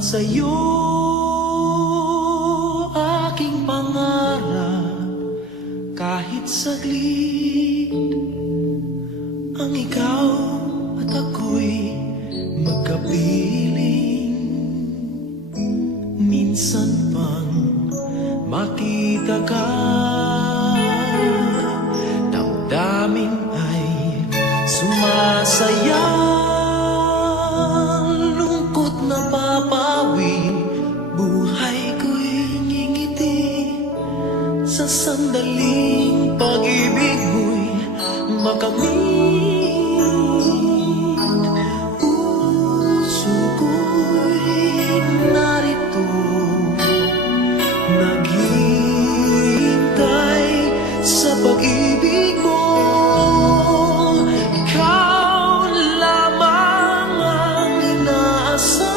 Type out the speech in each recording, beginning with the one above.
sa'yo aking pangarap. Kahit saglit ang ikaw at ako'y magkapiling. Minsan pang makita ka, damdamin ay sumasaya. Lungkot na papawi, buhay ko'y ngingiti sa sandaling pag-ibig mo'y makamit. Puso ko'y narito, naghihintay sa pag-ibig mo. Ikaw lamang ang inaasam,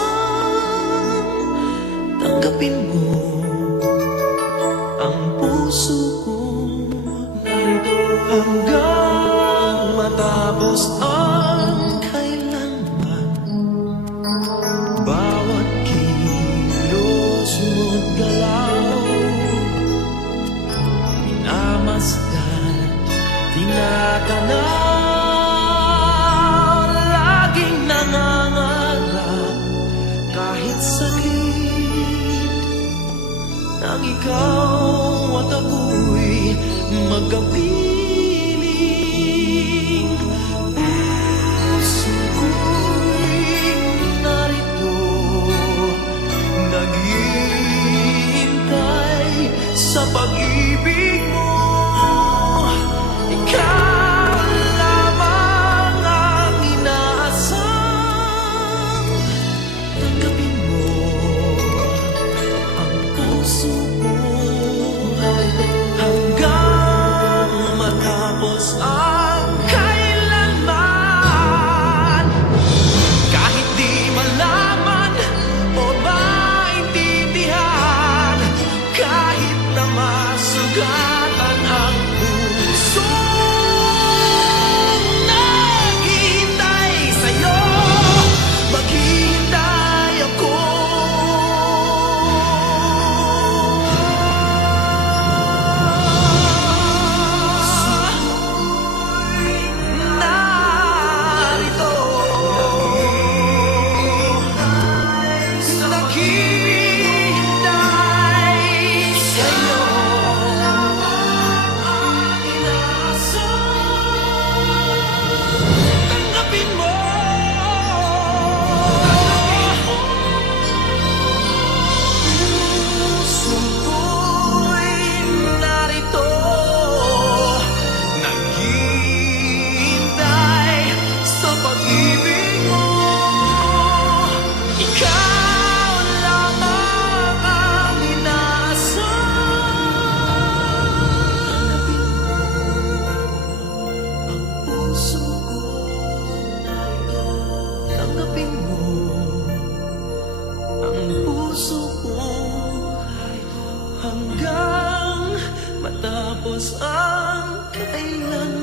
tanggapin mo ang puso ko. Narito hanggang matapos ang kailanman. Bawat kilos mo't galaw, minamasdan, tinatanaw. Laging nangangarap kahit saglit, nang ikaw at ako'y magkapiling. Puso ko'y narito, naghihintay sa pag-ibig mo. Ikaw lamang ang inaasam, tanggapin mo ang puso ko. Hanggang matapos ang kailanman. Kahit di malaman o maintindihan, kahit na masugatan ang puso, naghihintay sa'yo, maghihintay ako. Narito, naghihintay sa'yo, tanggapin mo. Puso ko'y narito, naghihintay sa pag-ibig mo. Ikaw lamang ang inaasam, ang puso ko narito, tanggapin mo ang puso ko hanggang matapos ang kailanman.